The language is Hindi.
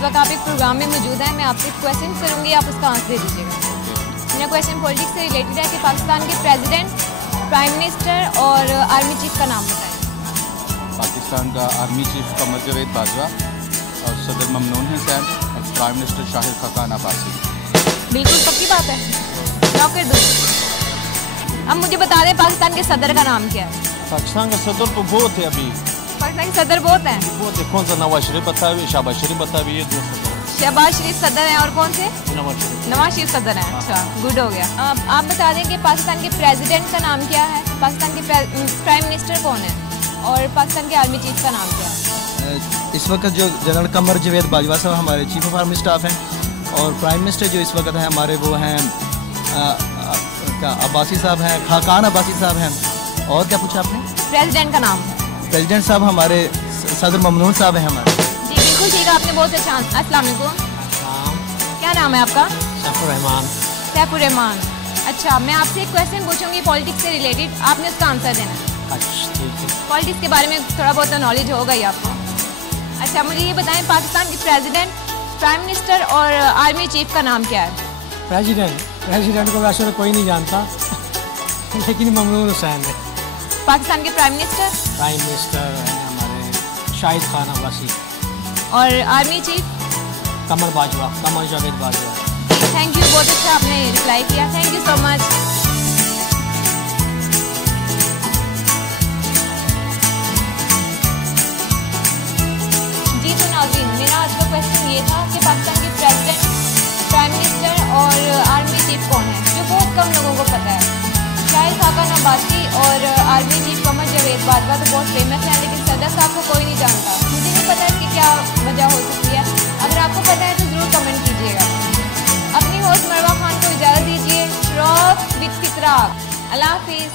इस वक्त आप एक प्रोग्राम में मौजूद हैं। मैं आपसे क्वेश्चन करूंगी, आप उसका आंसर दे दीजिएगा। मेरा क्वेश्चन पॉलिटिक्स से रिलेटेड है कि पाकिस्तान के प्रेसिडेंट, प्राइम मिनिस्टर और आर्मी चीफ का नाम बताएं। पाकिस्तान का आर्मी चीफ कमर जावेद बाजवा और सदर ममनून हुसैन और प्राइम मिनिस्टर शाहिद खकान अब्बासी। बिल्कुल पक्की बात है, लॉक कर दूँ। अब मुझे बता दें पाकिस्तान के सदर का नाम क्या है? पाकिस्तान का सदर तो बहुत है अभी, पाकिस्तान के सदर बहुत हैं। बहुत है। कौन सा? नवाज शरीफ बतावे, शहबाज शरीफ बतावे, ये दो सदर। शहबाज शरीफ सदर हैं और कौन से? नवाज शरीफ। नवाज शरीफ सदर हैं। अच्छा, गुड हो गया। आप बता दें कि पाकिस्तान के प्रेसिडेंट का नाम क्या है, पाकिस्तान के प्राइम मिनिस्टर कौन है और पाकिस्तान के आर्मी चीफ का नाम क्या है? इस वक्त जो जनरल कमर जावेद बाजवा साहब हमारे चीफ ऑफ आर्मी स्टाफ हैं और प्राइम मिनिस्टर जो इस वक्त हैं हमारे वो हैं अब्बासी साहब हैं, खाकान अब्बासी साहब हैं। और क्या पूछा आपने? प्रेसिडेंट का नाम। प्रेसिडेंट साहब हमारे सदर ममनून साहब हैं हमारे। जी बिल्कुल ठीक है, आपने बहुत अच्छा। अस्सलाम वालेकुम, क्या नाम है आपका? सैफुर्रहमान। सैफुर्रहमान। अच्छा, मैं आपसे एक क्वेश्चन पूछूंगी पॉलिटिक्स से रिलेटेड, आपने उसका आंसर देना है। अच्छा ठीक है। पॉलिटिक्स के बारे में थोड़ा बहुत नॉलेज होगा ही आपको। अच्छा, मुझे ये बताएं पाकिस्तान के प्रेसिडेंट, प्राइम मिनिस्टर और आर्मी चीफ का नाम क्या है? प्रेसिडेंट को वैसे तो कोई नहीं जानता लेकिन ममनून हुसैन है। पाकिस्तान के प्राइम मिनिस्टर? प्राइम मिनिस्टर हैं हमारे शाहिद खान अब्बासी। और army chief? Qamar Javed Bajwa. Thank you, बहुत अच्छा आपने रिप्लाई किया, थैंक यू सो मच। जी तो नाज़रीन, मेरा आज का क्वेश्चन ये था कि पाकिस्तान के प्रेसिडेंट, प्राइम मिनिस्टर और आर्मी चीफ कौन है, जो बहुत कम लोगों को पता है। शाहिद खाकान अब्बासी और आर्मी चीफ कमर जावेद बाजवा तो बहुत फेमस हैं, लेकिन सदर साहब को कोई नहीं जानता। मुझे नहीं पता इसकी क्या वजह हो सकती है। अगर आपको पता है तो ज़रूर कमेंट कीजिएगा। अपनी होस्ट मरवा खान को इजाज़त दीजिए। Rock with फितराक। अल्लाह हाफिज़।